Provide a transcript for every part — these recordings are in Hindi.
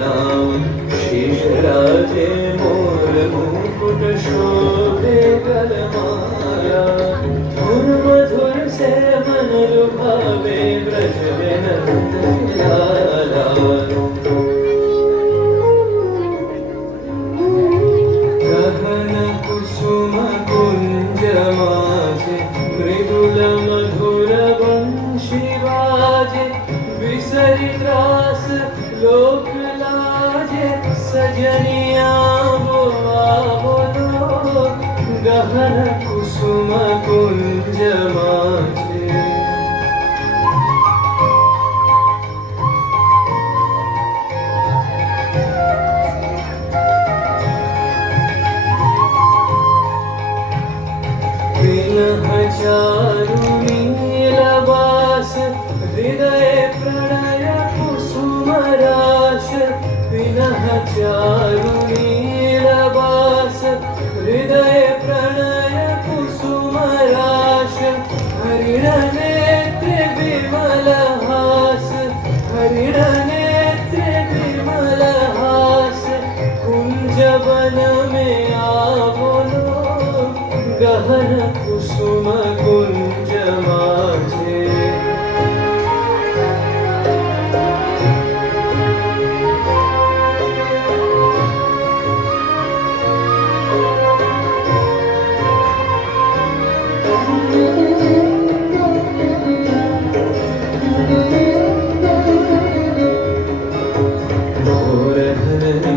नाम शीशराजे मोर मुकुट शोभे गलमाला धुन मधुर से मन लुभावे ब्रज बिनंद लाला गहन कुसुम कुंज माजे मृदुल मधुर वंशी बाजे विसरि त्रास लोक लाजे सजनिया बोलो गहन कुसुम कुंज माजे चारु नीलवास हृदय प्रणय कुसुम राश विनः चारु नीलवास हृदय प्रणय कुसुम राश हरिण नेत्र विमल हास हरिण नेत्र विमल हास कुंज वन में आवलो गहन कुसुम कुंज माजे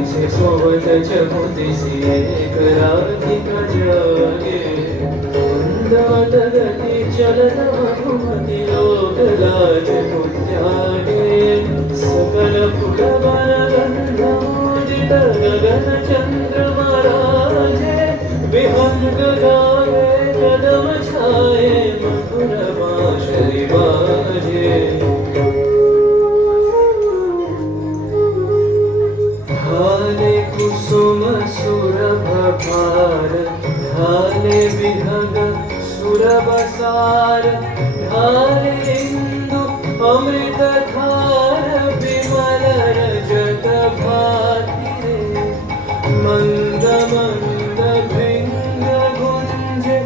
से सोवत जमुति सी एक राधिका जागे दातगति चलन मधुमति लोक लाज पुत्यागे सकल पुरवन गंधोदित गगन चंद्रमा राजे विहंग गावे कदम छाए मधुर बांसुरी बाजे ढाले कुसुम सुरभ भार ढाले विहग सुरबसार ढाले इंदु अमृत धार विमल रजत भाति मंद मंद भृंग गुंजे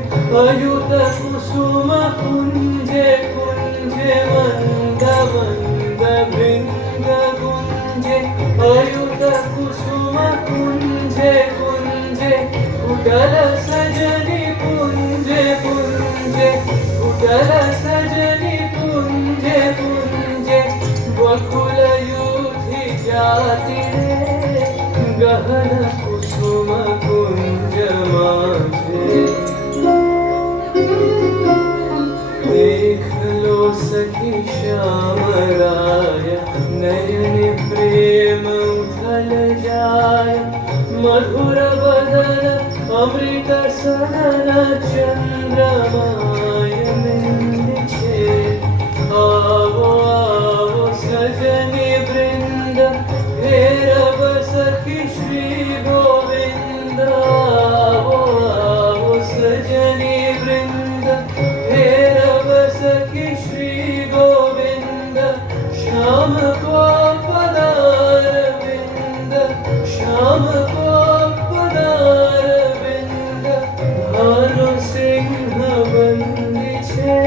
अयुत कुसुम कुंजे कुंजे मंद मंद भृंग गुंजे अयुत कुसुम कुंजे कुंजे कुटल सजनी कुंजे कुंजे कुटल सजनी कुंजे कुंजे बकुल युधि जाति रे गहन कुसुम कुंज माजे देख लो सखी श्याम राय नयन प्रेम उथल जाय मधुर बदन अमृत सदन चंद्रमाय छे आवो आवो सजनी वृंद हेरब सखी श्री गोविंद आवो आवो सजनी वृंद हेरब सखी श्री गोविंद श्याम को पदार विंद श्याम को पदार विंद भानु सिंह बंदी छे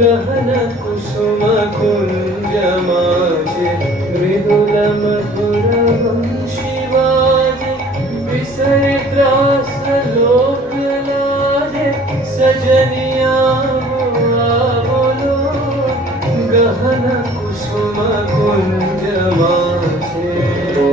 गहन कुसुम कुंज माजे मृदुल मधुर वंशी बाजे विसरि त्रास लोक लाजे सजनिया बोलो गहन कुसुम कुंज माजे